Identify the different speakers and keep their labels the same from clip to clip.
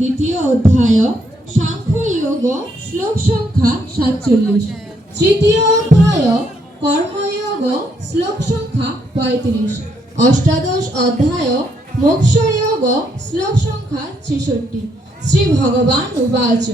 Speaker 1: দ্বিতীয় অধ্যায়, সাংখ্য যোগ, শ্লোক সংখ্যা সাতচল্লিশ। তৃতীয় অধ্যায় কর্মযোগ শ্লোক সংখ্যা পঁয়ত্রিশ। অষ্টাদশ অধ্যায় মোক্ষযোগ শ্লোক সংখ্যা ছেষট্টি। শ্রী ভগবান উবাচ।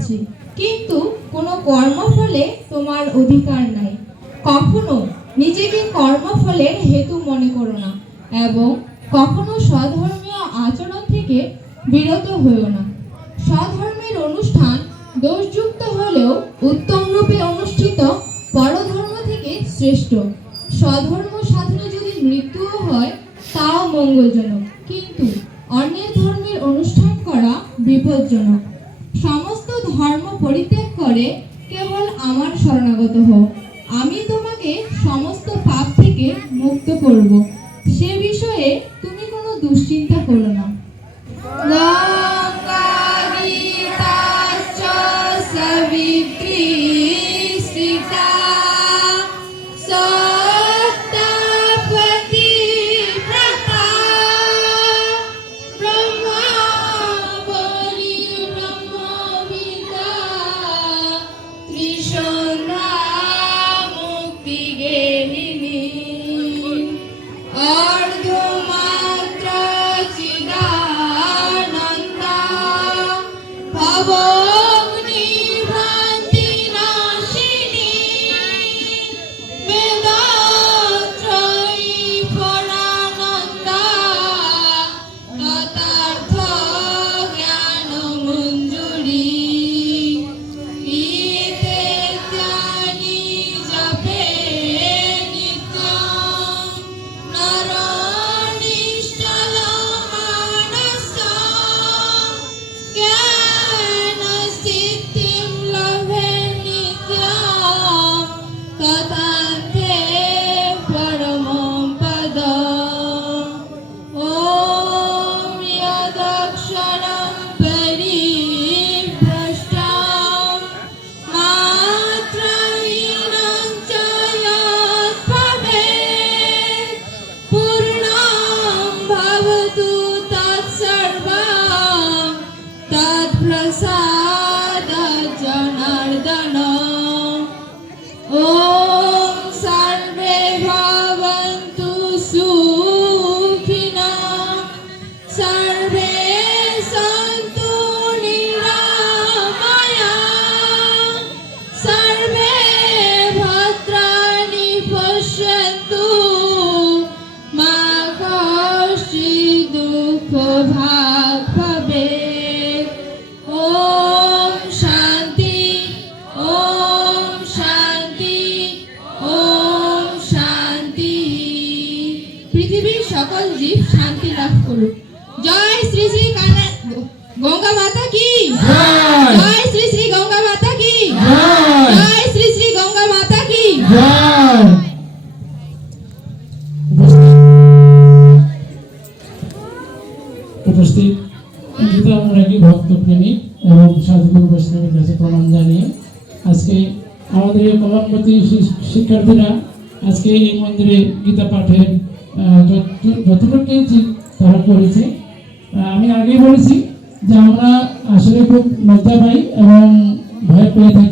Speaker 1: আছে। কিন্তু কোনো কর্মফলে তোমার অধিকার নাই। কখনো নিজেকে কর্মফলের হেতু মনে করো না এবং কখনো স্বধর্মীয় আচরণ থেকে বিরত হইও না। স্বধর্মের অনুষ্ঠান দোষযুক্ত হলেও উত্তম রূপে অনুষ্ঠিত পরধর্ম থেকে শ্রেষ্ঠ। স্বধর্ম সাধনে যদি মৃত্যুও হয়, তাও মঙ্গলজনক। কিন্তু অন্যের ধর্মের অনুষ্ঠান করা বিপজ্জনক। সমস্ত ধর্ম পরিত্যাগ করে, কেবল আমার শরণাগত হও আমি তোমাকে সমস্ত পাপ থেকে মুক্ত করব। সে বিষয়ে তুমি কোনো দুশ্চিন্তা করো না।
Speaker 2: Bravo! Radha. সাধুগুরু বৈষ্ণবের কাছে প্রণাম জানিয়ে আজকে আমাদের এই কমলপতি শিক্ষার্থীরা আজকে এই মন্দিরে গীতা পাঠের যতটুকু তারা করেছে আমি আগেই বলেছি যে আমরা আসলে খুব মজা পাই এবং ভয় পেয়ে থাকি।